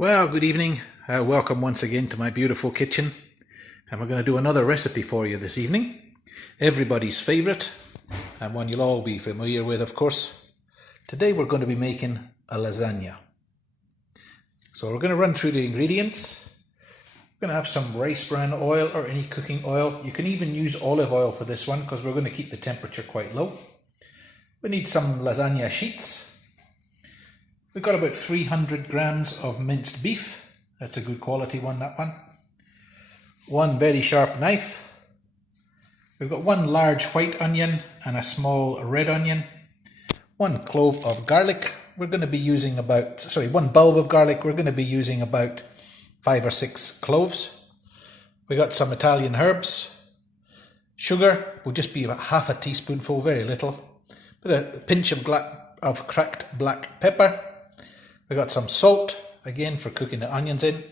Well, good evening. Welcome once again to my beautiful kitchen. And we're going to do another recipe for you this evening. Everybody's favourite, and one you'll all be familiar with, of course. Today we're going to be making a lasagna. So we're going to run through the ingredients. We're going to have some rice bran oil or any cooking oil. You can even use olive oil for this one because we're going to keep the temperature quite low. We need some lasagna sheets. We've got about 300 grams of minced beef. That's a good quality one, that one. One very sharp knife. We've got one large white onion and a small red onion. One clove of garlic. We're going to be using one bulb of garlic. We're going to be using about 5 or 6 cloves. We got some Italian herbs. Sugar will just be about half a teaspoonful, very little. With a pinch of cracked black pepper. We got some salt, again for cooking the onions in.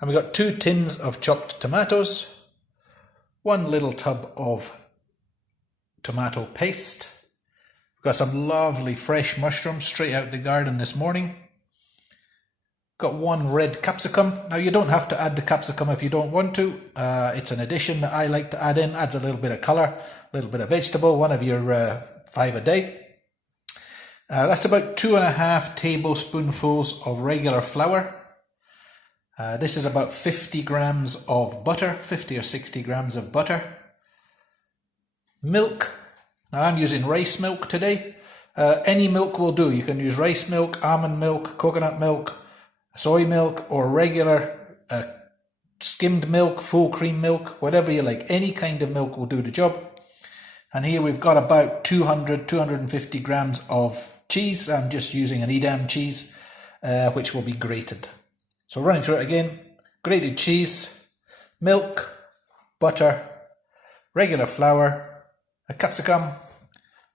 And we got 2 tins of chopped tomatoes, 1 little tub of tomato paste. We've got some lovely fresh mushrooms straight out the garden this morning. Got 1 red capsicum. Now you don't have to add the capsicum if you don't want to. It's an addition that I like to add in. Adds a little bit of colour, a little bit of vegetable, one of your 5 a day. That's about 2.5 tablespoonfuls of regular flour. This is about 50 grams of butter, 50 or 60 grams of butter. Milk. Now I'm using rice milk today. Any milk will do. You can use rice milk, almond milk, coconut milk, soy milk, or regular skimmed milk, full cream milk, whatever you like. Any kind of milk will do the job. And here we've got about 250 grams of cheese. I'm just using an Edam cheese, which will be grated. So running through it again: grated cheese, milk, butter, regular flour, a capsicum,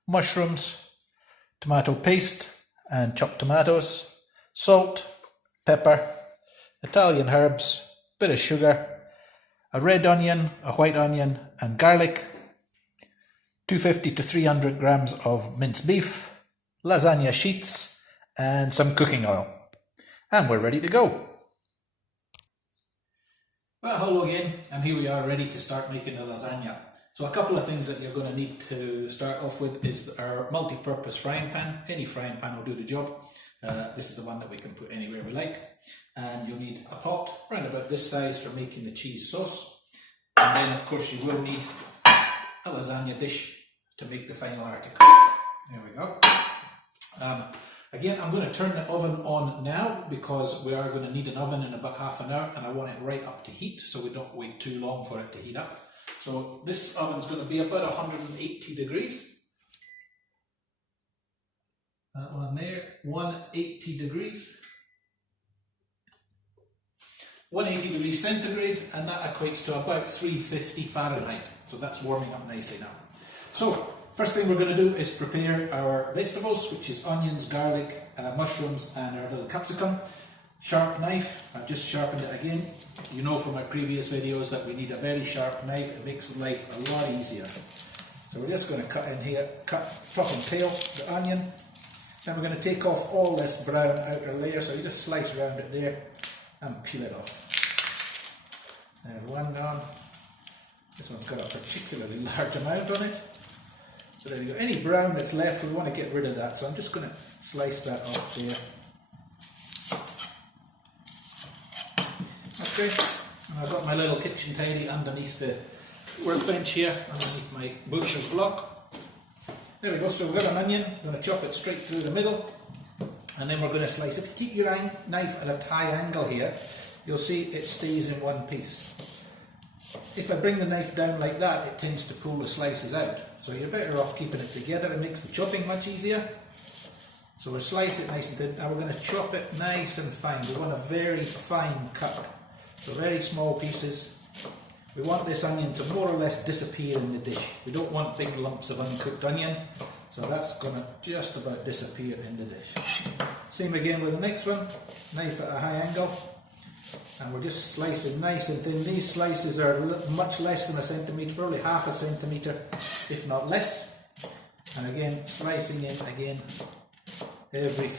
mushrooms, tomato paste and chopped tomatoes, salt, pepper, Italian herbs, bit of sugar, a red onion, a white onion and garlic, 250 to 300 grams of minced beef, lasagna sheets and some cooking oil. And we're ready to go. Well, hello again, and here we are ready to start making the lasagna. So a couple of things that you're going to need to start off with is our multi-purpose frying pan. Any frying pan will do the job. This is the one that we can put anywhere we like. And you'll need a pot around about this size for making the cheese sauce. And then of course you will need a lasagna dish to make the final article. There we go. Again, I'm going to turn the oven on now because we are going to need an oven in about half an hour and I want it right up to heat so we don't wait too long for it to heat up. So this oven is going to be about 180 degrees. That one there, 180 degrees. 180 degrees centigrade, and that equates to about 350 Fahrenheit. So that's warming up nicely now. So first thing we're going to do is prepare our vegetables, which is onions, garlic, mushrooms and our little capsicum. Sharp knife, I've just sharpened it again. You know from my previous videos that we need a very sharp knife. It makes life a lot easier. So we're just going to cut in here, cut top and tail the onion. Then we're going to take off all this brown outer layer, so you just slice around it there and peel it off. There's one gone. This one's got a particularly large amount on it. So there you go. Any brown that's left, we want to get rid of that. So I'm just going to slice that off there. Okay. And I've got my little kitchen tidy underneath the workbench here, underneath my butcher's block. There we go. So we've got an onion. We're going to chop it straight through the middle. And then we're going to slice. If you keep your knife at a high angle here, you'll see it stays in one piece. If I bring the knife down like that, it tends to pull the slices out. So you're better off keeping it together. It makes the chopping much easier. So we'll slice it nice and thin, and we're going to chop it nice and fine. We want a very fine cut. So very small pieces. We want this onion to more or less disappear in the dish. We don't want big lumps of uncooked onion. So that's going to just about disappear in the dish. Same again with the next one. Knife at a high angle. And we're just slicing nice and thin. These slices are much less than a centimetre, probably half a centimetre, if not less. And again, slicing in again every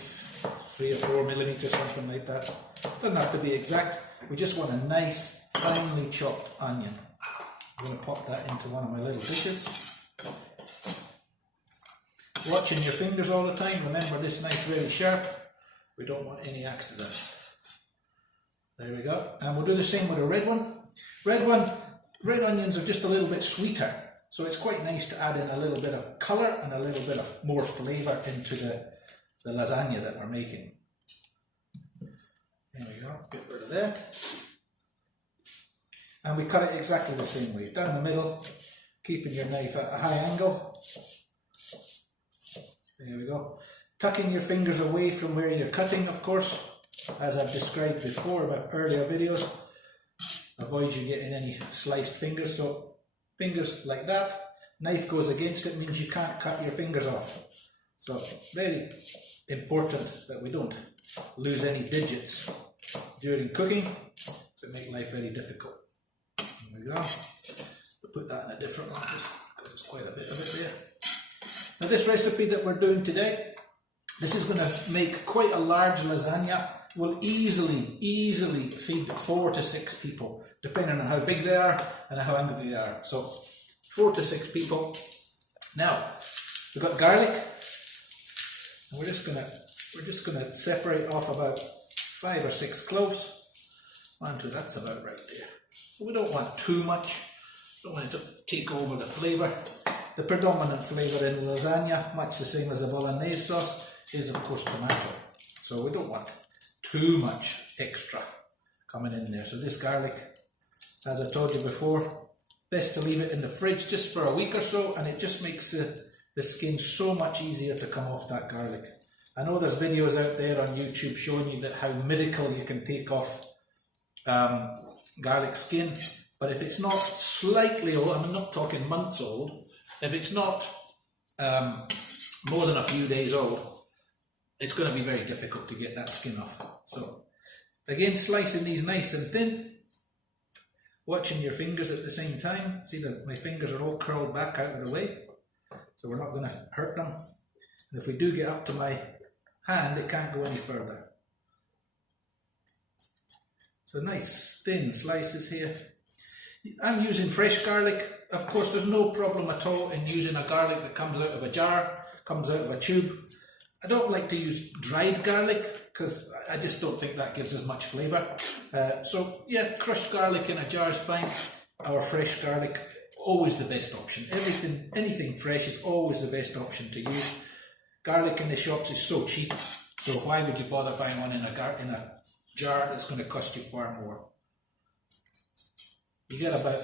3 or 4 millimeters, something like that. Doesn't have to be exact. We just want a nice, finely chopped onion. I'm going to pop that into one of my little dishes. Watching your fingers all the time. Remember, this knife's very sharp. We don't want any accidents. There we go. And we'll do the same with a red one. Red onions are just a little bit sweeter. So it's quite nice to add in a little bit of colour and a little bit of more flavour into the lasagna that we're making. There we go. Get rid of that. And we cut it exactly the same way. Down the middle, keeping your knife at a high angle. There we go. Tucking your fingers away from where you're cutting, of course, as I've described before about earlier videos. Avoid you getting any sliced fingers. So fingers like that. Knife goes against it, means you can't cut your fingers off. So very important that we don't lose any digits during cooking to make life very difficult. There we go. We'll put that in a different one just because there's quite a bit of it there. Now this recipe that we're doing today, this is going to make quite a large lasagna. Will easily feed 4 to 6 people, depending on how big they are and how hungry they are. So 4 to 6 people. Now we've got garlic, and we're just gonna separate off about 5 or 6 cloves. 1, 2, that's about right there. But we don't want too much. Don't want it to take over the flavour. The predominant flavour in lasagna, much the same as a bolognese sauce, is of course tomato. So we don't want too much extra coming in there. So this garlic, as I told you before, best to leave it in the fridge just for a week or so, and it just makes the skin so much easier to come off that garlic. I know there's videos out there on YouTube showing you that how miracle you can take off garlic skin, but if it's not slightly old, I'm not talking months old, if it's not more than a few days old, it's going to be very difficult to get that skin off. So again, slicing these nice and thin, watching your fingers at the same time. See that my fingers are all curled back out of the way, so we're not going to hurt them. And if we do get up to my hand, it can't go any further. So nice thin slices here. I'm using fresh garlic. Of course, there's no problem at all in using a garlic that comes out of a jar, comes out of a tube. I don't like to use dried garlic because I just don't think that gives as much flavour. So yeah, crushed garlic in a jar is fine. Or fresh garlic, always the best option. Anything fresh is always the best option to use. Garlic in the shops is so cheap, so why would you bother buying one in a jar that's going to cost you far more? You get about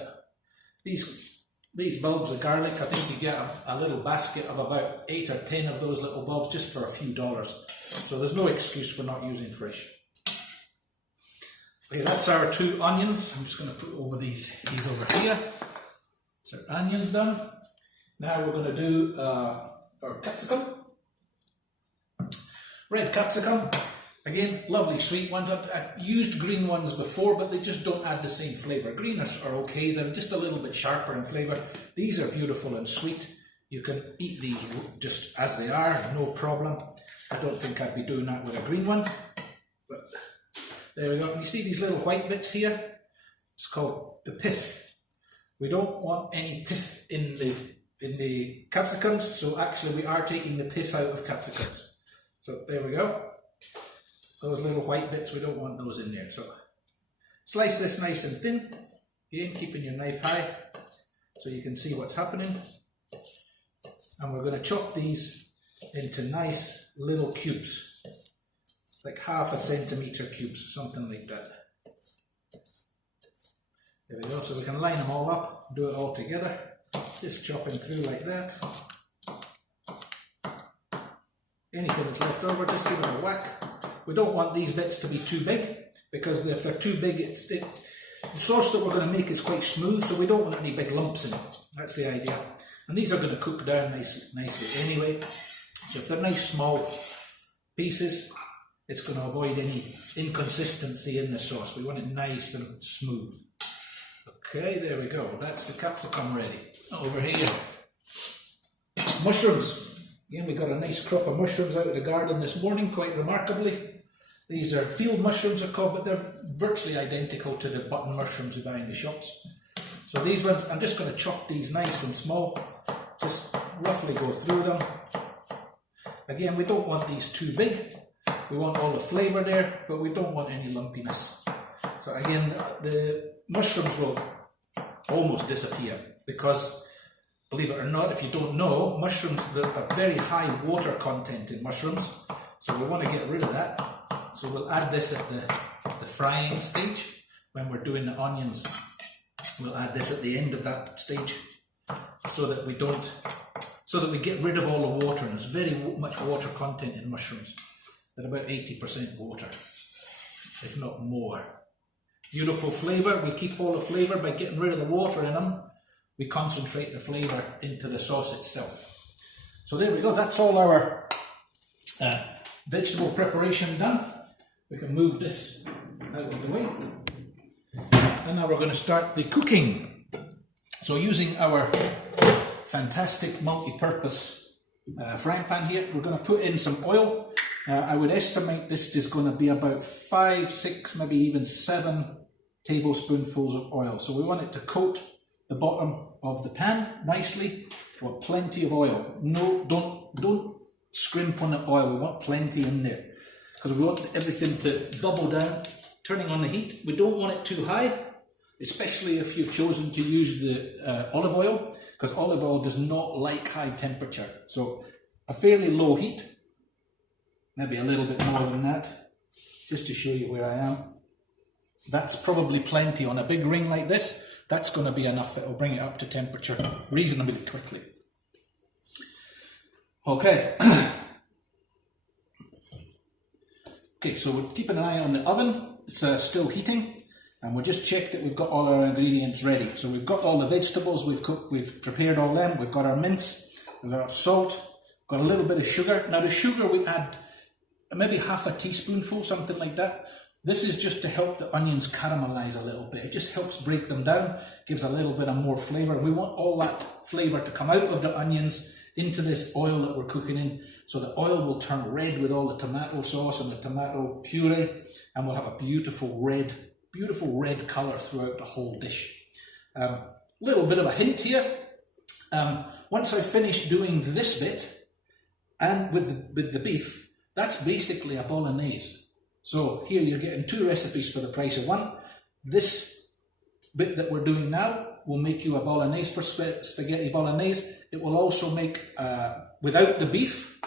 these bulbs of garlic. I think you get a little basket of about 8 or 10 of those little bulbs just for a few dollars. So there's no excuse for not using fresh. Okay, that's our 2 onions. I'm just going to put over these over here. So onions done. Now we're going to do our capsicum. Red capsicum. Again, lovely sweet ones. I've used green ones before, but they just don't add the same flavour. Green are okay, they're just a little bit sharper in flavour. These are beautiful and sweet. You can eat these just as they are, no problem. I don't think I'd be doing that with a green one. But there we go. And you see these little white bits here? It's called the pith. We don't want any pith in the capsicums, so actually we are taking the pith out of capsicums. So there we go. Those little white bits, we don't want those in there. So slice this nice and thin. Again, keeping your knife high so you can see what's happening. And we're going to chop these into nice little cubes, like 1/2 centimetre cubes, something like that. There we go. So we can line them all up, do it all together. Just chopping through like that. Anything that's left over, just give it a whack. We don't want these bits to be too big, because if they're too big, the sauce that we're going to make is quite smooth, so we don't want any big lumps in it. That's the idea. And these are going to cook down nicely anyway. So if they're nice small pieces, it's going to avoid any inconsistency in the sauce. We want it nice and smooth. Okay, there we go. That's the capsicum ready. Over here, mushrooms. Again, we got a nice crop of mushrooms out of the garden this morning, quite remarkably. These are field mushrooms, they're called, but they're virtually identical to the button mushrooms you buy in the shops. So these ones, I'm just going to chop these nice and small, just roughly go through them. Again, we don't want these too big. We want all the flavour there, but we don't want any lumpiness. So again, the mushrooms will almost disappear because, believe it or not, if you don't know, mushrooms, there are very high water content in mushrooms, so we want to get rid of that. So we'll add this at the frying stage. When we're doing the onions, we'll add this at the end of that stage so that we get rid of all the water. And there's very much water content in mushrooms. They're about 80% water, if not more. Beautiful flavour. We keep all the flavour by getting rid of the water in them. We concentrate the flavour into the sauce itself. So there we go. That's all our vegetable preparation done. We can move this out of the way. And now we're going to start the cooking. So using our fantastic multi-purpose frying pan here, we're going to put in some oil. I would estimate this is going to be about 5, 6, maybe even 7 tablespoonfuls of oil. So we want it to coat the bottom of the pan nicely. We want plenty of oil. No, don't scrimp on the oil. We want plenty in there because we want everything to bubble down. Turning on the heat. We don't want it too high, especially if you've chosen to use the olive oil, because olive oil does not like high temperature. So a fairly low heat, maybe a little bit more than that, just to show you where I am. That's probably plenty. On a big ring like this, that's going to be enough. It'll bring it up to temperature reasonably quickly. Okay. Okay, so we're keeping an eye on the oven. It's still heating, and we'll just check that we've got all our ingredients ready. So we've got all the vegetables we've cooked, we've prepared all them. We've got our mince, we've got our salt, got a little bit of sugar. Now the sugar we add maybe half a teaspoonful, something like that. This is just to help the onions caramelize a little bit. It just helps break them down, gives a little bit of more flavour. We want all that flavour to come out of the onions into this oil that we're cooking in. So the oil will turn red with all the tomato sauce and the tomato puree, and we'll have a beautiful red colour throughout the whole dish. Little bit of a hint here. Once I finish doing this bit, and with the beef, that's basically a bolognese. So here you're getting 2 recipes for the price of 1. This bit that we're doing now will make you a bolognese for spaghetti bolognese. It will also make, without the beef,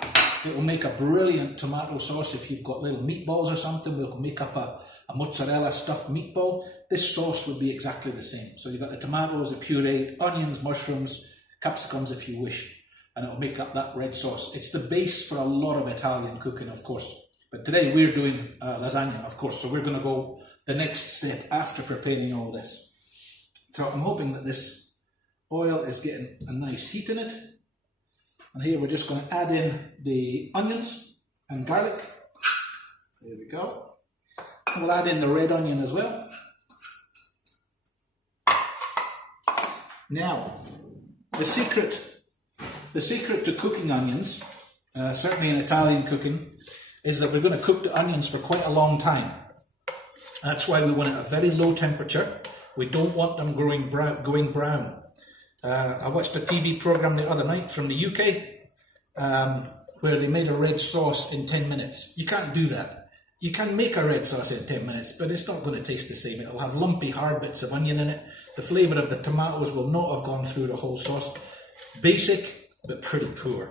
it will make a brilliant tomato sauce. If you've got little meatballs or something, we'll make up a mozzarella stuffed meatball. This sauce would be exactly the same. So you've got the tomatoes, the puree, onions, mushrooms, capsicums if you wish, and it'll make up that red sauce. It's the base for a lot of Italian cooking, of course. But today we're doing lasagna, of course, so we're going to go the next step after preparing all this. So I'm hoping that this oil is getting a nice heat in it. And here we're just going to add in the onions and garlic. There we go. And we'll add in the red onion as well. Now, the secret to cooking onions, certainly in Italian cooking, is that we're going to cook the onions for quite a long time. That's why we want it at a very low temperature. We don't want them going brown. I watched a TV program the other night from the UK where they made a red sauce in 10 minutes. You can't do that. You can make a red sauce in 10 minutes, but it's not going to taste the same. It'll have lumpy, hard bits of onion in it. The flavour of the tomatoes will not have gone through the whole sauce. Basic, but pretty poor.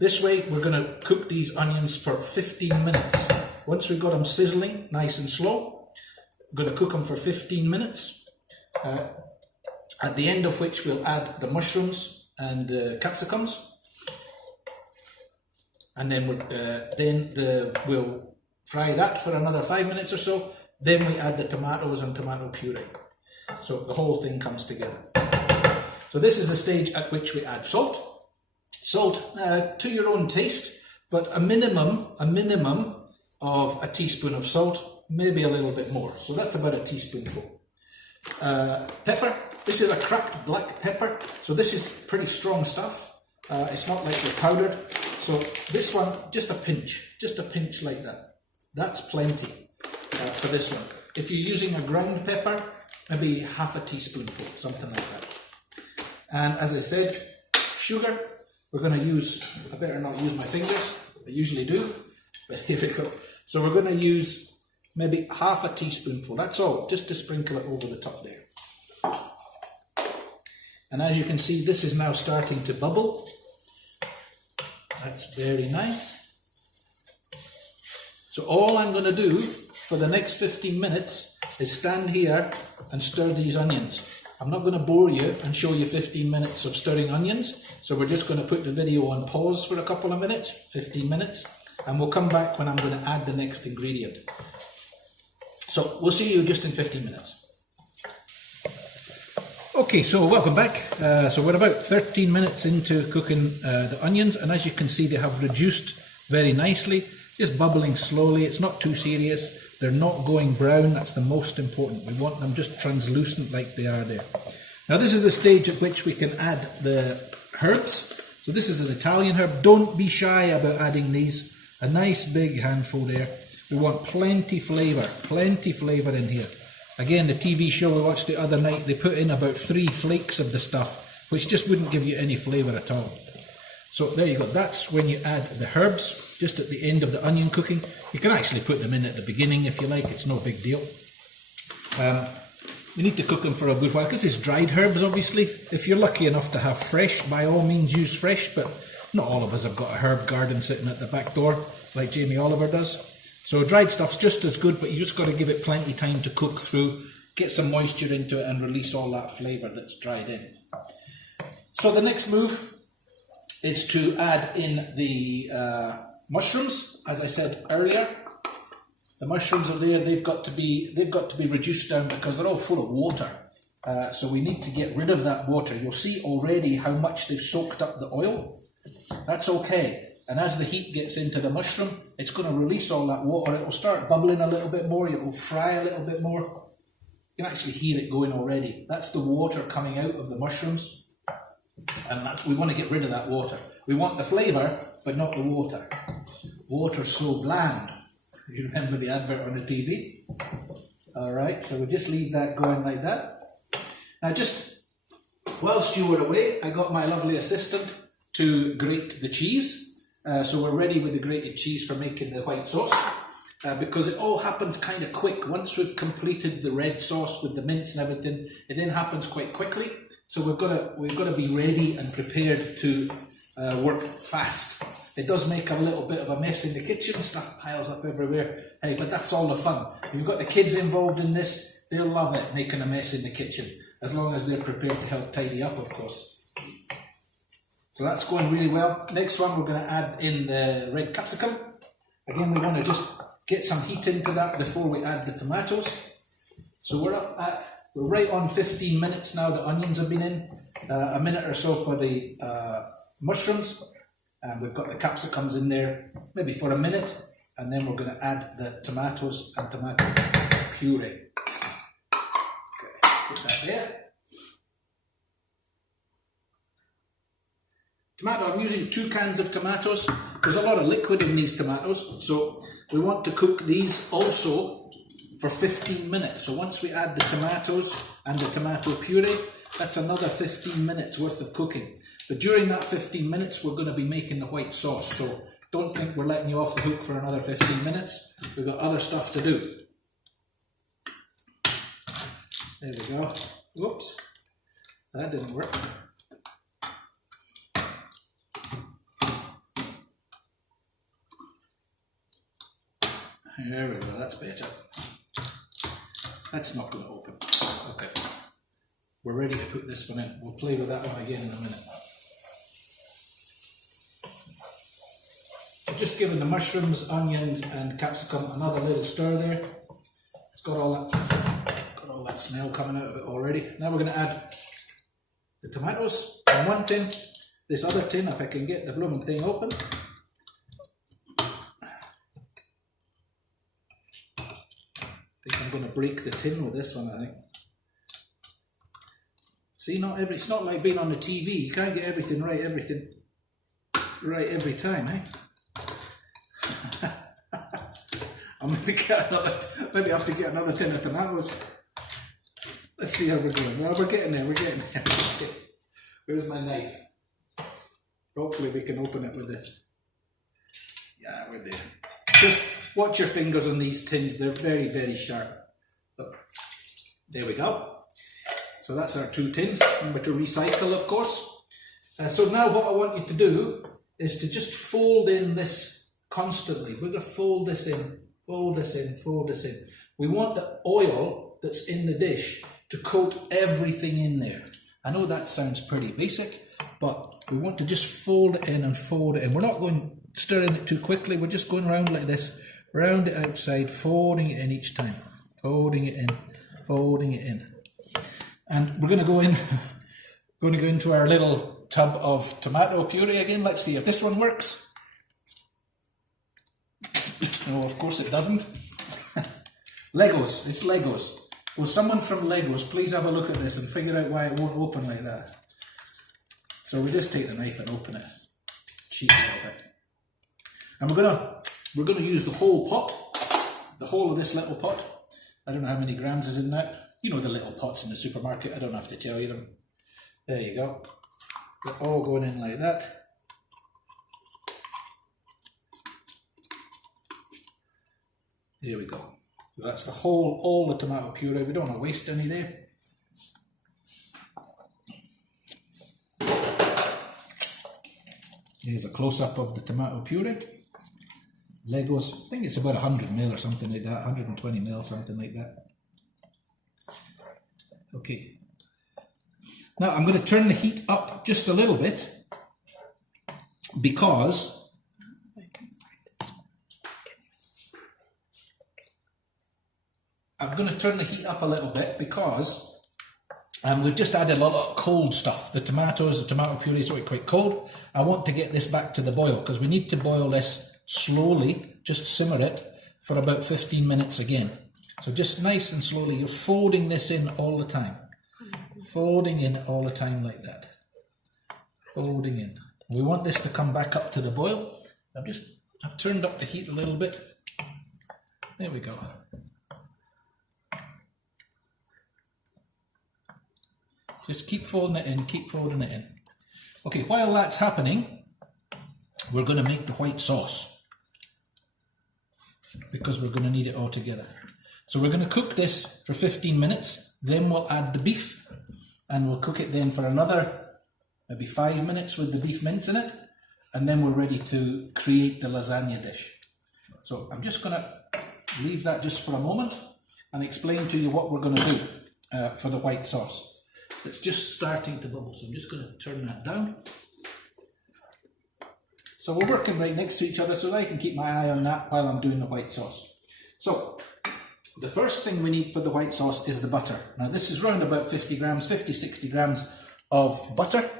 This way, we're going to cook these onions for 15 minutes. Once we've got them sizzling, nice and slow, we're going to cook them for 15 minutes. At the end of which we'll add the mushrooms and the capsicums. And then we'll fry that for another 5 minutes or so. Then we add the tomatoes and tomato puree. So the whole thing comes together. So this is the stage at which we add salt. Salt to your own taste, but a minimum of a teaspoon of salt, maybe a little bit more. So that's about a teaspoonful. Pepper. This is a cracked black pepper. So this is pretty strong stuff. It's not like the powdered. So this one, just a pinch like that. That's plenty for this one. If you're using a ground pepper, maybe half a teaspoonful, something like that. And as I said, sugar, we're going to use, I better not use my fingers, I usually do, but here we go. So we're going to use maybe half a teaspoonful, that's all, just to sprinkle it over the top there. And as you can see, this is now starting to bubble. That's very nice. So all I'm going to do for the next 15 minutes is stand here and stir these onions. I'm not going to bore you and show you 15 minutes of stirring onions, so we're just going to put the video on pause for a couple of minutes, 15 minutes, and we'll come back when I'm going to add the next ingredient. So we'll see you just in 15 minutes. Okay, so welcome back. So we're about 13 minutes into cooking the onions, and as you can see, they have reduced very nicely, just bubbling slowly. It's not too serious. They're not going brown. That's the most important. We want them just translucent like they are there. Now this is the stage at which we can add the herbs. So this is an Italian herb. Don't be shy about adding these. A nice big handful there. We want plenty flavour in here. Again, the TV show we watched the other night, they put in about 3 flakes of the stuff, which just wouldn't give you any flavour at all. So there you go, that's when you add the herbs, just at the end of the onion cooking. You can actually put them in at the beginning if you like, it's no big deal. You need to cook them for a good while, because it's dried herbs obviously. If you're lucky enough to have fresh, by all means use fresh, but not all of us have got a herb garden sitting at the back door, like Jamie Oliver does. So dried stuff's just as good, but you just got to give it plenty of time to cook through, get some moisture into it and release all that flavour that's dried in. So the next move is to add in the mushrooms. As I said earlier, the mushrooms are there, they've got to be reduced down because they're all full of water. So we need to get rid of that water. You'll see already how much they've soaked up the oil. That's okay. And as the heat gets into the mushroom, it's going to release all that water. It will start bubbling a little bit more. It will fry a little bit more. You can actually hear it going already. That's the water coming out of the mushrooms. And we want to get rid of that water. We want the flavour, but not the water. Water's so bland. You remember the advert on the TV? Alright, so we'll just leave that going like that. Now just whilst you were away, I got my lovely assistant to grate the cheese. So we're ready with the grated cheese for making the white sauce, because it all happens kind of quick. Once we've completed the red sauce with the mince and everything, it then happens quite quickly. So we've got to be ready and prepared to work fast. It does make a little bit of a mess in the kitchen, stuff piles up everywhere. Hey, but that's all the fun. If you've got the kids involved in this, they'll love it, making a mess in the kitchen, as long as they're prepared to help tidy up, of course. So that's going really well. Next one, we're going to add in the red capsicum. Again, we want to just get some heat into that before we add the tomatoes. So we're right on 15 minutes now. The onions have been in, a minute or so for the mushrooms, and we've got the capsicums in there maybe for a minute, and then we're going to add the tomatoes and tomato puree. Okay, put that there. Tomato, I'm using 2 cans of tomatoes. There's a lot of liquid in these tomatoes, so we want to cook these also for 15 minutes. So once we add the tomatoes and the tomato puree, that's another 15 minutes worth of cooking. But during that 15 minutes, we're going to be making the white sauce, so don't think we're letting you off the hook for another 15 minutes. We've got other stuff to do. There we go. Whoops, that didn't work. There we go, that's better. That's not going to open. Okay. We're ready to put this one in. We'll play with that one again in a minute. Just giving the mushrooms, onions and capsicum another little stir there. It's got all that smell coming out of it already. Now we're going to add the tomatoes in one tin. This other tin, if I can get the blooming thing open. I think I'm going to break the tin with this one, I think. See, it's not like being on the TV. You can't get everything right, everything. right every time, eh? I'm going to get another, maybe I have to get another tin of tomatoes. Let's see how we're going. Well, we're getting there, we're getting there. Where's my knife? Hopefully we can open it with this. Yeah, we're there. Just watch your fingers on these tins, they're very, very sharp. So, there we go. So that's our 2 tins. Remember to recycle, of course. So now what I want you to do is to just fold in this constantly. We're going to fold this in, fold this in, fold this in. We want the oil that's in the dish to coat everything in there. I know that sounds pretty basic, but we want to just fold it in and fold it in. We're not going stirring it too quickly. We're just going around like this, round it outside, folding it in each time, folding it in, folding it in. And we're going to go into our little tub of tomato puree again. Let's see if this one works. No, of course it doesn't. Legos, it's Legos. Will someone from Legos please have a look at this and figure out why it won't open like that? So we just take the knife and open it. Cheat a little bit. And we're gonna use the whole pot, the whole of this little pot. I don't know how many grams is in that. You know the little pots in the supermarket, I don't have to tell you them. There you go. They're all going in like that. There we go. So that's the whole, all the tomato puree. We don't want to waste any there. Here's a close-up of the tomato puree. Legos, I think it's about 100ml or something like that, 120ml, something like that. Okay. Now I'm going to turn the heat up just a little bit because we've just added a lot of cold stuff. The tomatoes, the tomato puree is quite cold. I want to get this back to the boil because we need to boil this slowly, just simmer it for about 15 minutes again. So just nice and slowly, you're folding this in all the time. Folding in all the time like that. Folding in. We want this to come back up to the boil. I've turned up the heat a little bit. There we go. Just keep folding it in, keep folding it in. Okay, while that's happening, we're going to make the white sauce because we're going to need it all together. So we're going to cook this for 15 minutes, then we'll add the beef and we'll cook it then for another maybe 5 minutes with the beef mince in it, and then we're ready to create the lasagna dish. So I'm just going to leave that just for a moment and explain to you what we're going to do for the white sauce. It's just starting to bubble, so I'm just going to turn that down. So we're working right next to each other so I can keep my eye on that while I'm doing the white sauce. So the first thing we need for the white sauce is the butter. Now this is around about 50 grams, 50-60 grams of butter.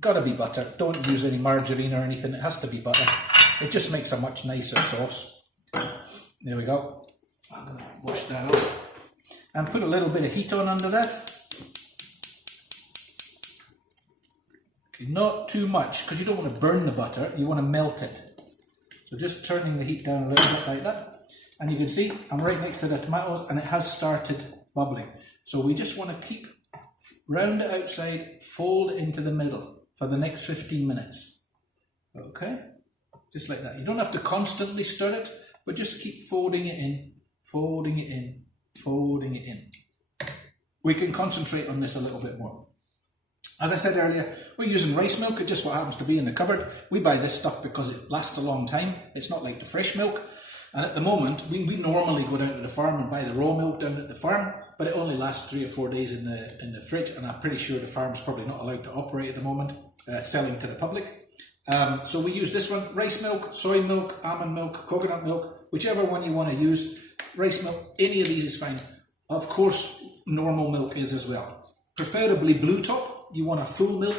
Gotta be butter, don't use any margarine or anything, it has to be butter. It just makes a much nicer sauce. There we go. I'm going to wash that off and put a little bit of heat on under that. Not too much, because you don't want to burn the butter, you want to melt it. So just turning the heat down a little bit like that. And you can see I'm right next to the tomatoes and it has started bubbling. So we just want to keep round it outside, fold it into the middle for the next 15 minutes. Okay? Just like that. You don't have to constantly stir it, but just keep folding it in, folding it in, folding it in. We can concentrate on this a little bit more. As I said earlier, we're using rice milk, it's just what happens to be in the cupboard. We buy this stuff because it lasts a long time. It's not like the fresh milk. And at the moment, we normally go down to the farm and buy the raw milk down at the farm, but it only lasts 3 or 4 days in the fridge, and I'm pretty sure the farm's probably not allowed to operate at the moment, selling to the public. So we use this one, rice milk, soy milk, almond milk, coconut milk, whichever one you want to use. Rice milk, any of these is fine. Of course, normal milk is as well. Preferably blue top. You want a full milk,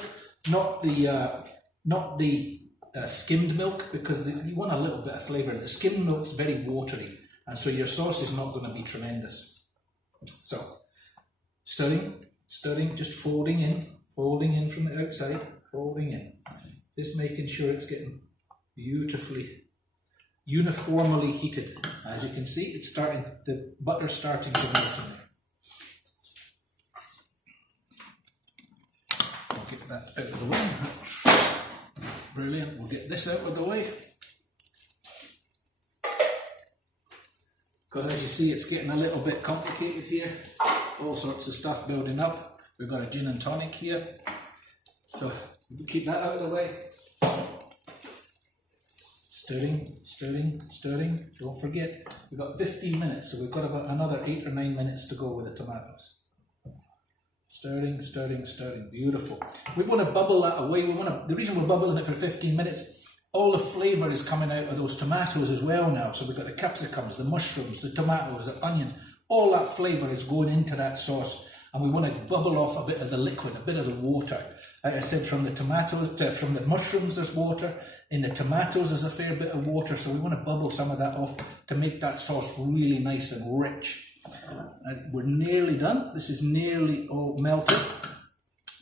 not the skimmed milk, because you want a little bit of flavour. The skimmed milk's very watery, and so your sauce is not going to be tremendous. So, stirring, just folding in from the outside, folding in. Just making sure it's getting beautifully, uniformly heated. As you can see, it's starting, the butter's starting to melt in there. I'll get that out of the way. Brilliant. We'll get this out of the way. Because as you see, it's getting a little bit complicated here. All sorts of stuff building up. We've got a gin and tonic here. So we'll keep that out of the way. Stirring, stirring, stirring. Don't forget, we've got 15 minutes, so we've got about another 8 or 9 minutes to go with the tomatoes. Stirring, stirring, stirring. Beautiful. We want to bubble that away. The reason we're bubbling it for 15 minutes, all the flavour is coming out of those tomatoes as well now. So we've got the capsicums, the mushrooms, the tomatoes, the onions. All that flavour is going into that sauce, and we want to bubble off a bit of the liquid, a bit of the water. Like I said, from the tomatoes, from the mushrooms there's water, in the tomatoes there's a fair bit of water, so we want to bubble some of that off to make that sauce really nice and rich. And we're nearly done. This is nearly all melted.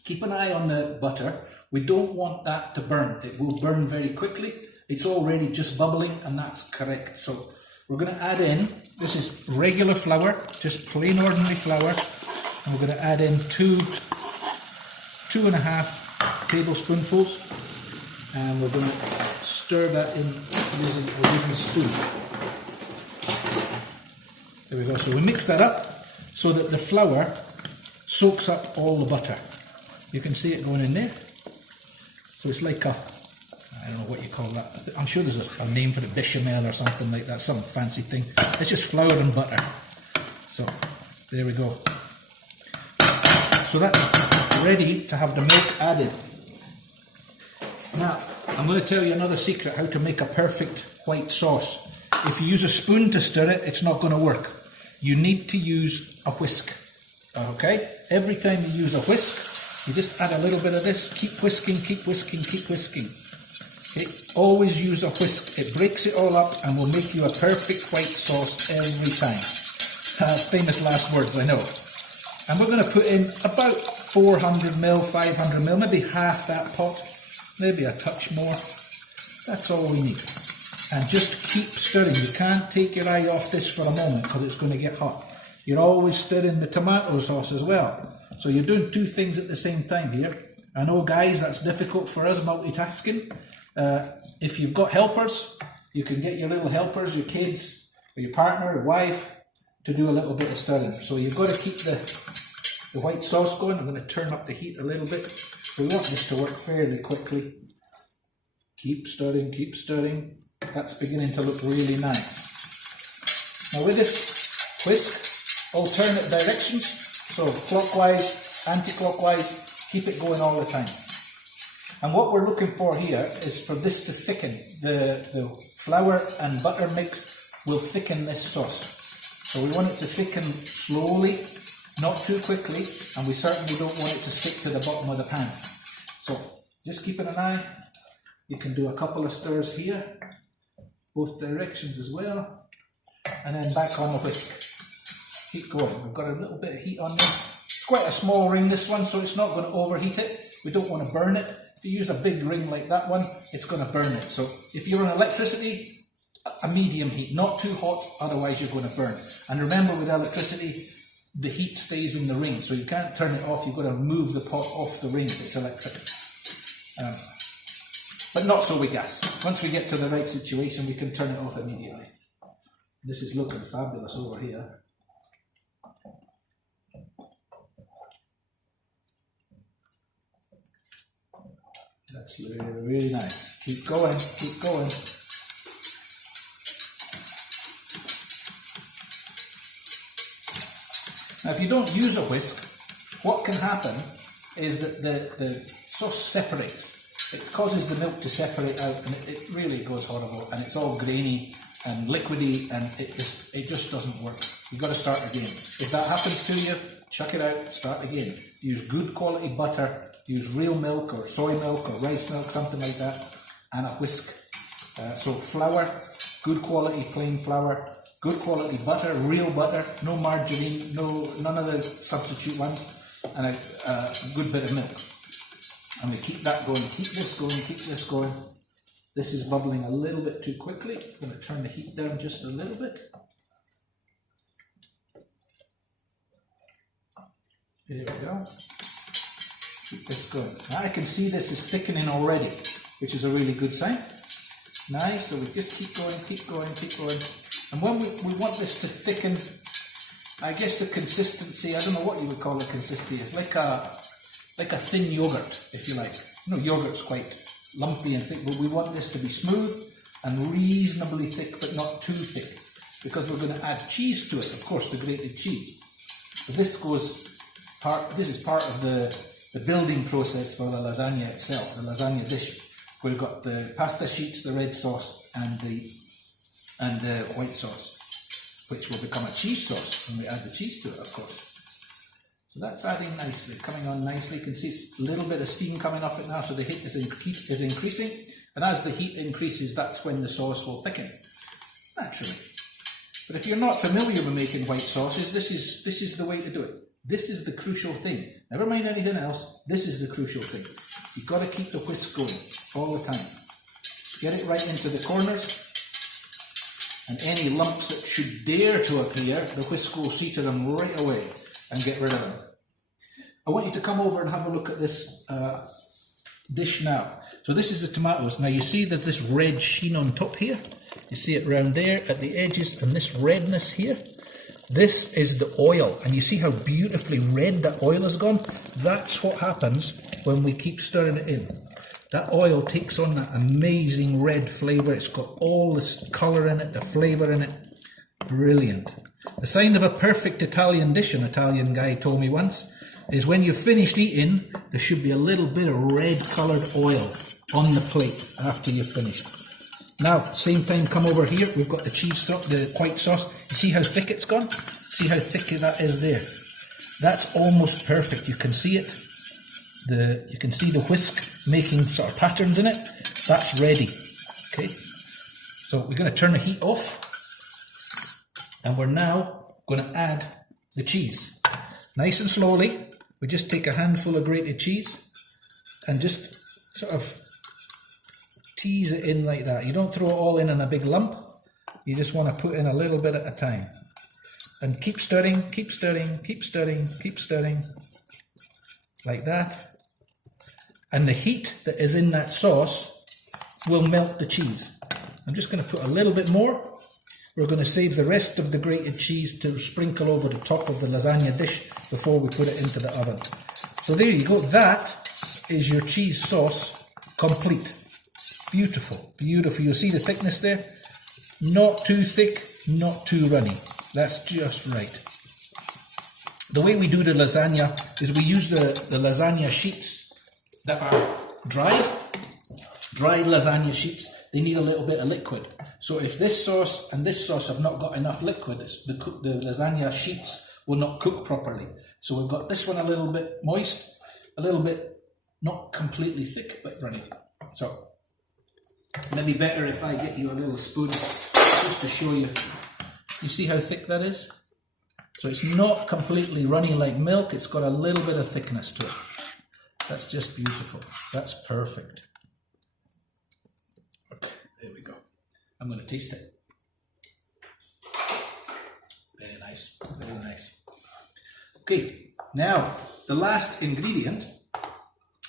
Keep an eye on the butter. We don't want that to burn. It will burn very quickly. It's already just bubbling, and that's correct. So we're going to add in, this is regular flour, just plain ordinary flour, and we're going to add in 2.5 tablespoonfuls, and we're going to stir that in using a wooden spoon. There we go. So we mix that up so that the flour soaks up all the butter. You can see it going in there. So it's like a, I don't know what you call that. I'm sure there's a name for the bechamel or something like that, some fancy thing. It's just flour and butter. So there we go. So that's ready to have the milk added. Now, I'm going to tell you another secret how to make a perfect white sauce. If you use a spoon to stir it, it's not going to work. You need to use a whisk. Okay? Every time you use a whisk, you just add a little bit of this, keep whisking, keep whisking, keep whisking. Okay? Always use a whisk. It breaks it all up and will make you a perfect white sauce every time. Famous last words, I know. And we're going to put in about 400ml, 500ml, maybe half that pot, maybe a touch more. That's all we need. And just keep stirring. You can't take your eye off this for a moment because it's going to get hot. You're always stirring the tomato sauce as well. So you're doing two things at the same time here. I know, guys, that's difficult for us, multitasking. If you've got helpers, you can get your little helpers, your kids, or your partner, or wife, to do a little bit of stirring. So you've got to keep the white sauce going. I'm going to turn up the heat a little bit. We want this to work fairly quickly. Keep stirring, keep stirring. That's beginning to look really nice. Now with this whisk, alternate directions, so clockwise, anti-clockwise, keep it going all the time. And what we're looking for here is for this to thicken. The flour and butter mix will thicken this sauce. So we want it to thicken slowly, not too quickly, and we certainly don't want it to stick to the bottom of the pan. So just keeping an eye. You can do a couple of stirs here, both directions as well, and then back on the whisk. Keep going. We've got a little bit of heat on there. It's quite a small ring, this one, so it's not going to overheat it. We don't want to burn it. If you use a big ring like that one, it's going to burn it. So if you're on electricity, a medium heat, not too hot, otherwise you're going to burn. And remember, with electricity, the heat stays in the ring, so you can't turn it off. You've got to move the pot off the ring if it's electric. But not so with gas. Once we get to the right situation, we can turn it off immediately. This is looking fabulous over here. That's really, really nice. Keep going, keep going. Now, if you don't use a whisk, what can happen is that the sauce separates. It causes the milk to separate out, and it really goes horrible, and it's all grainy and liquidy, and it just doesn't work. You've got to start again. If that happens to you, chuck it out, start again. Use good quality butter, use real milk or soy milk or rice milk, something like that, and a whisk. So flour, good quality plain flour, good quality butter, real butter, no margarine, none of the substitute ones, and a good bit of milk. And we keep that going, keep this going, keep this going. This is bubbling a little bit too quickly. I'm going to turn the heat down just a little bit. Here we go. Keep this going. Now I can see this is thickening already, which is a really good sign. Nice, so we just keep going, keep going, keep going. And when we want this to thicken, I guess the consistency, I don't know what you would call the consistency, it's like a thin yogurt, if you like. You know, yogurt's quite lumpy and thick, but we want this to be smooth and reasonably thick, but not too thick, because we're going to add cheese to it, of course, the grated cheese. So this is part of the building process for the lasagna itself, the lasagna dish. We've got the pasta sheets, the red sauce, and the white sauce, which will become a cheese sauce when we add the cheese to it, of course. So that's adding nicely, coming on nicely. You can see a little bit of steam coming off it now, so the heat is increasing. And as the heat increases, that's when the sauce will thicken, naturally. But if you're not familiar with making white sauces, this is the way to do it. This is the crucial thing. Never mind anything else, this is the crucial thing. You've got to keep the whisk going all the time. Get it right into the corners, and any lumps that should dare to appear, the whisk will see to them right away and get rid of them. I want you to come over and have a look at this dish now. So this is the tomatoes. Now you see that this red sheen on top here? You see it round there at the edges, and this redness here? This is the oil, and you see how beautifully red that oil has gone? That's what happens when we keep stirring it in. That oil takes on that amazing red flavour. It's got all this colour in it, the flavour in it. Brilliant. The sign of a perfect Italian dish, an Italian guy told me once, is when you've finished eating, there should be a little bit of red coloured oil on the plate after you've finished. Now, same time, come over here. We've got the cheese stock, the white sauce. You see how thick it's gone? See how thick that is there? That's almost perfect. You can see it. You can see the whisk making sort of patterns in it. That's ready. Okay. So we're going to turn the heat off, and we're now going to add the cheese. Nice and slowly. We just take a handful of grated cheese and just sort of tease it in like that. You don't throw it all in a big lump. You just want to put in a little bit at a time. And keep stirring, keep stirring, keep stirring, keep stirring. Like that. And the heat that is in that sauce will melt the cheese. I'm just going to put a little bit more. We're going to save the rest of the grated cheese to sprinkle over the top of the lasagna dish before we put it into the oven. So there you go. That is your cheese sauce complete. Beautiful, beautiful. You'll see the thickness there. Not too thick, not too runny. That's just right. The way we do the lasagna is we use the lasagna sheets that are dried lasagna sheets. They need a little bit of liquid. So if this sauce and this sauce have not got enough liquid, the lasagna sheets will not cook properly. So we've got this one a little bit moist, a little bit not completely thick, but runny. So maybe better if I get you a little spoon just to show you. You see how thick that is? So it's not completely runny like milk, it's got a little bit of thickness to it. That's just beautiful. That's perfect. Okay, there we go. I'm going to taste it. Very nice, very nice. Okay, now the last ingredient,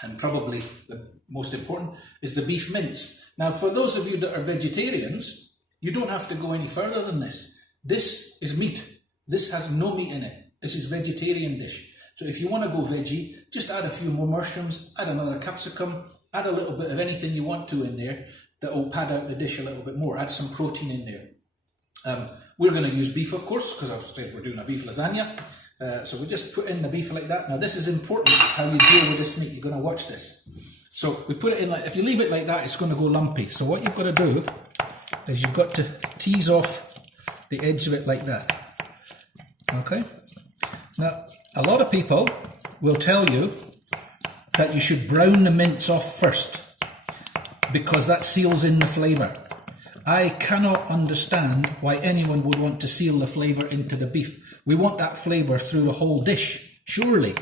and probably the most important, is the beef mince. Now, for those of you that are vegetarians, you don't have to go any further than this. This is meat. This has no meat in it. This is vegetarian dish. So if you want to go veggie, just add a few more mushrooms, add another capsicum, add a little bit of anything you want to in there that will pad out the dish a little bit more. Add some protein in there. We're going to use beef, of course, because I've said we're doing a beef lasagna. So we just put in the beef like that. Now, this is important how you deal with this meat. You're going to watch this. So we put it in like, if you leave it like that, it's going to go lumpy. So what you've got to do is you've got to tease off the edge of it like that. Okay? Now, a lot of people will tell you that you should brown the mince off first because that seals in the flavour. I cannot understand why anyone would want to seal the flavour into the beef. We want that flavour through the whole dish, surely.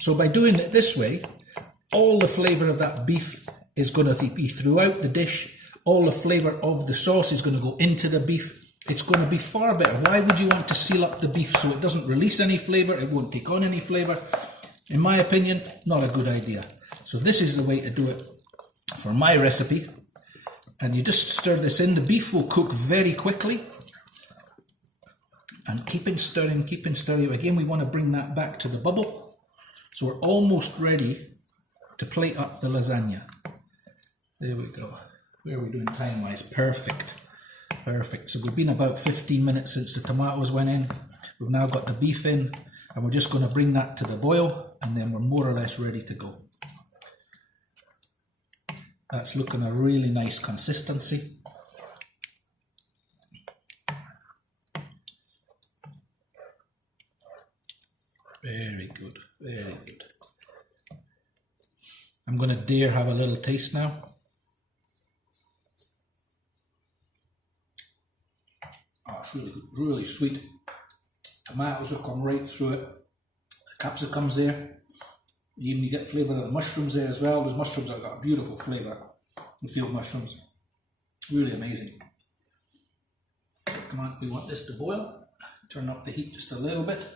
So by doing it this way, all the flavour of that beef is going to be throughout the dish. All the flavour of the sauce is going to go into the beef. It's going to be far better. Why would you want to seal up the beef so it doesn't release any flavour? It won't take on any flavour. In my opinion, not a good idea. So this is the way to do it for my recipe. And you just stir this in. The beef will cook very quickly. And keep on stirring, keep on stirring. Again, we want to bring that back to the bubble. So we're almost ready to plate up the lasagna. There we go. Where are we doing time-wise? Perfect. Perfect. So we've been about 15 minutes since the tomatoes went in. We've now got the beef in, and we're just going to bring that to the boil, and then we're more or less ready to go. That's looking a really nice consistency. Very good, very good. I'm going to dare have a little taste now. Oh, it's really good, really sweet. Tomatoes have come right through it. The capsicum's there. Even you get flavour of the mushrooms there as well. Those mushrooms have got a beautiful flavour. The field mushrooms. Really amazing. Come on, we want this to boil. Turn up the heat just a little bit.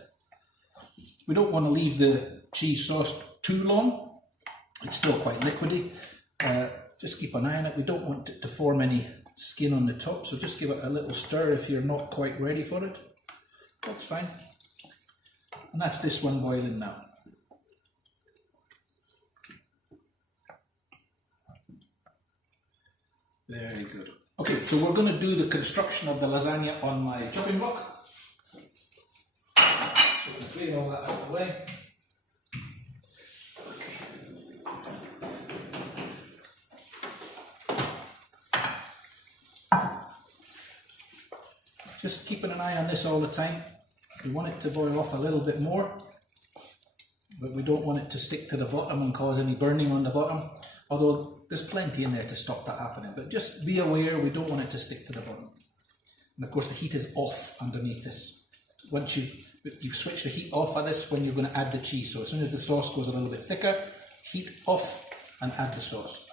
We don't want to leave the cheese sauce too long. It's still quite liquidy. Just keep an eye on it. We don't want it to form any skin on the top, so just give it a little stir if you're not quite ready for it. That's fine. And that's this one boiling now. Very good. Okay, so we're going to do the construction of the lasagna on my chopping block. So I'm going to clean all that out of the way. Just keeping an eye on this all the time. We want it to boil off a little bit more, but we don't want it to stick to the bottom and cause any burning on the bottom. Although there's plenty in there to stop that happening, but just be aware we don't want it to stick to the bottom. And of course the heat is off underneath this. Once you've switched the heat off of this when you're going to add the cheese. So as soon as the sauce goes a little bit thicker, heat off and add the sauce.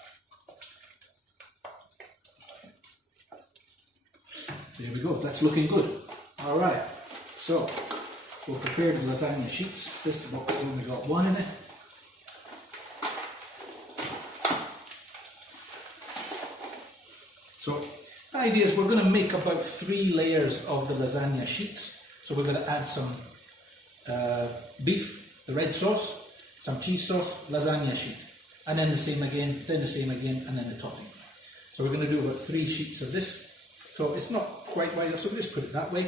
There we go, that's looking good. Alright, so we'll prepare the lasagna sheets. This box has only got one in it. So the idea is we're going to make about 3 layers of the lasagna sheets. So we're going to add some beef, the red sauce, some cheese sauce, lasagna sheet, and then the same again, then the same again, and then the topping. So we're going to do about 3 sheets of this. So it's not quite wide enough, so we'll just put it that way.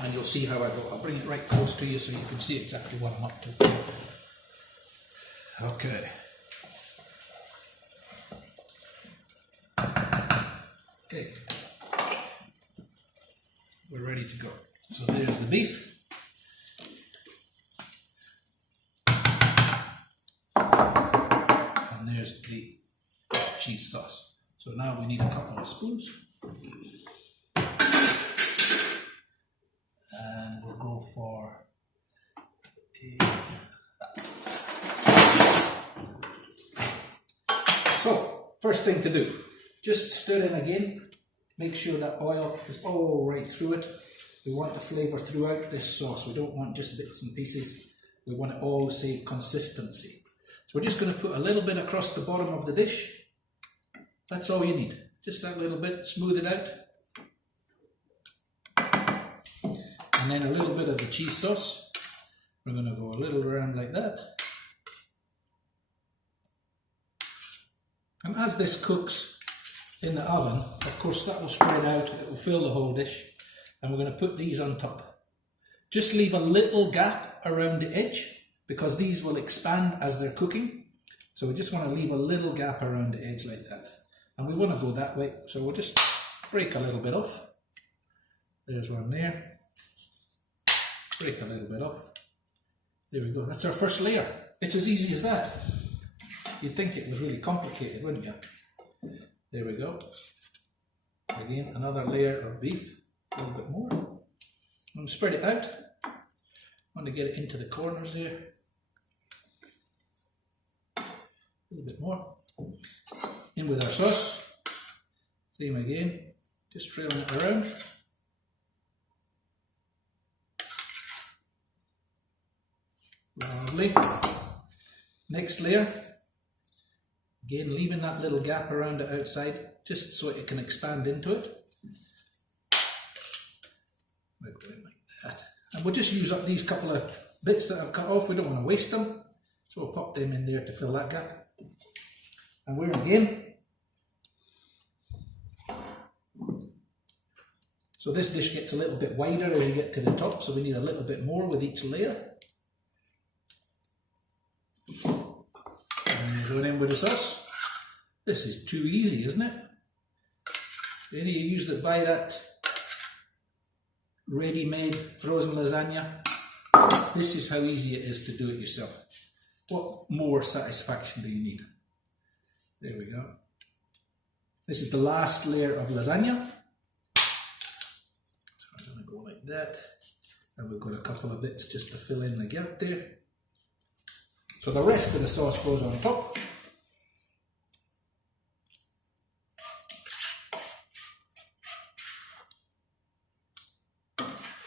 And you'll see how I go. I'll bring it right close to you so you can see exactly what I'm up to. Okay. Okay. We're ready to go. So there's the beef. And there's the cheese sauce. So now we need a couple of spoons. And we'll go for So, first thing to do, just stir in again. Make sure that oil is all right through it. We want the flavour throughout this sauce. We don't want just bits and pieces. We want it all the same consistency. So we're just going to put a little bit across the bottom of the dish. That's all you need. Just that little bit, smooth it out. And then a little bit of the cheese sauce. We're going to go a little around like that. And as this cooks in the oven, of course that will spread out, it will fill the whole dish. And we're going to put these on top. Just leave a little gap around the edge because these will expand as they're cooking. So we just want to leave a little gap around the edge like that. And we want to go that way, so we'll just break a little bit off. There's one there. Break a little bit off. There we go, that's our first layer. It's as easy as that. You'd think it was really complicated, wouldn't you? There we go. Again, another layer of beef, a little bit more. I'm going to spread it out. I want to get it into the corners there. A little bit more. In with our sauce. Same again. Just trailing it around. Lovely. Next layer. Again, leaving that little gap around it outside, just so it can expand into it. We're going like that. And we'll just use up these couple of bits that I've cut off. We don't want to waste them. So we'll pop them in there to fill that gap. And we're again. So this dish gets a little bit wider as you get to the top, so we need a little bit more with each layer. And going in with the sauce. This is too easy, isn't it? Any of you that buy that ready-made frozen lasagna, this is how easy it is to do it yourself. What more satisfaction do you need? There we go. This is the last layer of lasagna. So I'm going to go like that. And we've got a couple of bits just to fill in the gap there. So the rest of the sauce goes on top.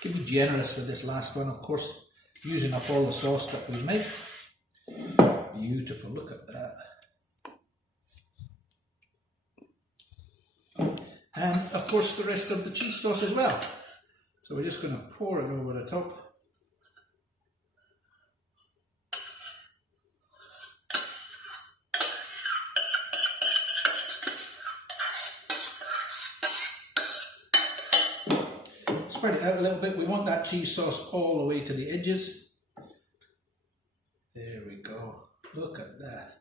Can be generous with this last one, of course, using up all the sauce that we made. Beautiful, look at that. And of course the rest of the cheese sauce as well. So we're just going to pour it over the top. Spread it out a little bit. We want that cheese sauce all the way to the edges. There we go. Look at that.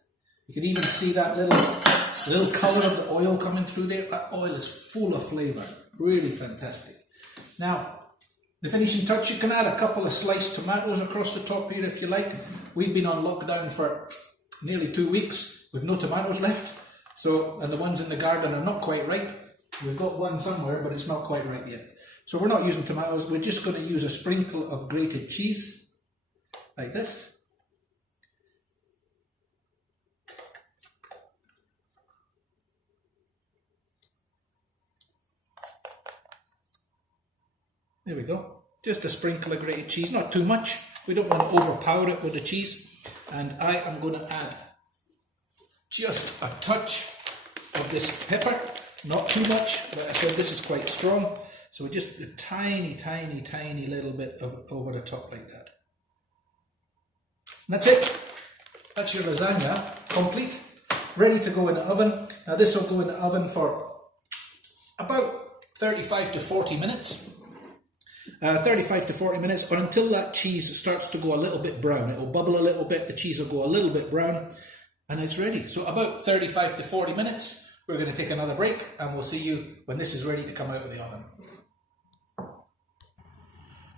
You can even see that little colour of the oil coming through there. That oil is full of flavour. Really fantastic. Now, the finishing touch, you can add a couple of sliced tomatoes across the top here if you like. We've been on lockdown for nearly 2 weeks with no tomatoes left. So, and the ones in the garden are not quite ripe. We've got one somewhere, but it's not quite ripe yet. So we're not using tomatoes, we're just going to use a sprinkle of grated cheese, like this. There we go, just a sprinkle of grated cheese, not too much. We don't want to overpower it with the cheese. And I am going to add just a touch of this pepper, not too much, but I said this is quite strong. So just a tiny, tiny, tiny little bit of over the top like that. And that's it. That's your lasagna complete, ready to go in the oven. Now this will go in the oven for about 35 to 40 minutes. 35 to 40 minutes, or until that cheese starts to go a little bit brown. It will bubble a little bit, the cheese will go a little bit brown, and it's ready. So about 35 to 40 minutes. We're going to take another break, and we'll see you when this is ready to come out of the oven.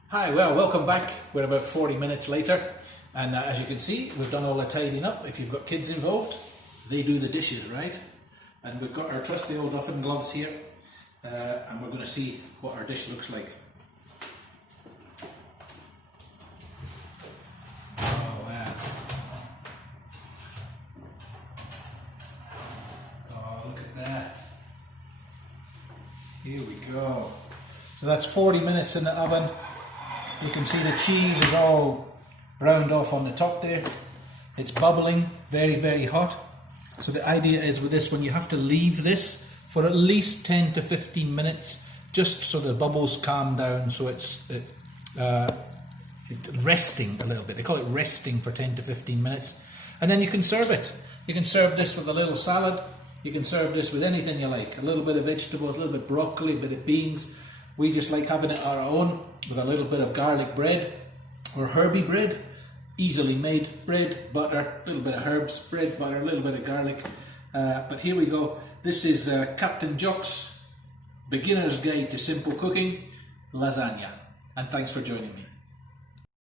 Hi, well, welcome back. We're about 40 minutes later, and as you can see, we've done all the tidying up. If you've got kids involved, they do the dishes, right? And we've got our trusty old oven gloves here, and we're going to see what our dish looks like. Oh, wow. Oh, look at that. Here we go. So that's 40 minutes in the oven. You can see the cheese is all browned off on the top there. It's bubbling, very, very hot. So the idea is with this one, you have to leave this for at least 10 to 15 minutes, just so the bubbles calm down, so it's resting a little bit. They call it resting for 10 to 15 minutes. And then you can serve it. You can serve this with a little salad. You can serve this with anything you like. A little bit of vegetables, a little bit of broccoli, a bit of beans. We just like having it our own with a little bit of garlic bread or herby bread. Easily made bread, butter, a little bit of herbs, bread, butter, a little bit of garlic. But here we go. This is Captain Jock's Beginner's Guide to Simple Cooking, Lasagna. And thanks for joining me.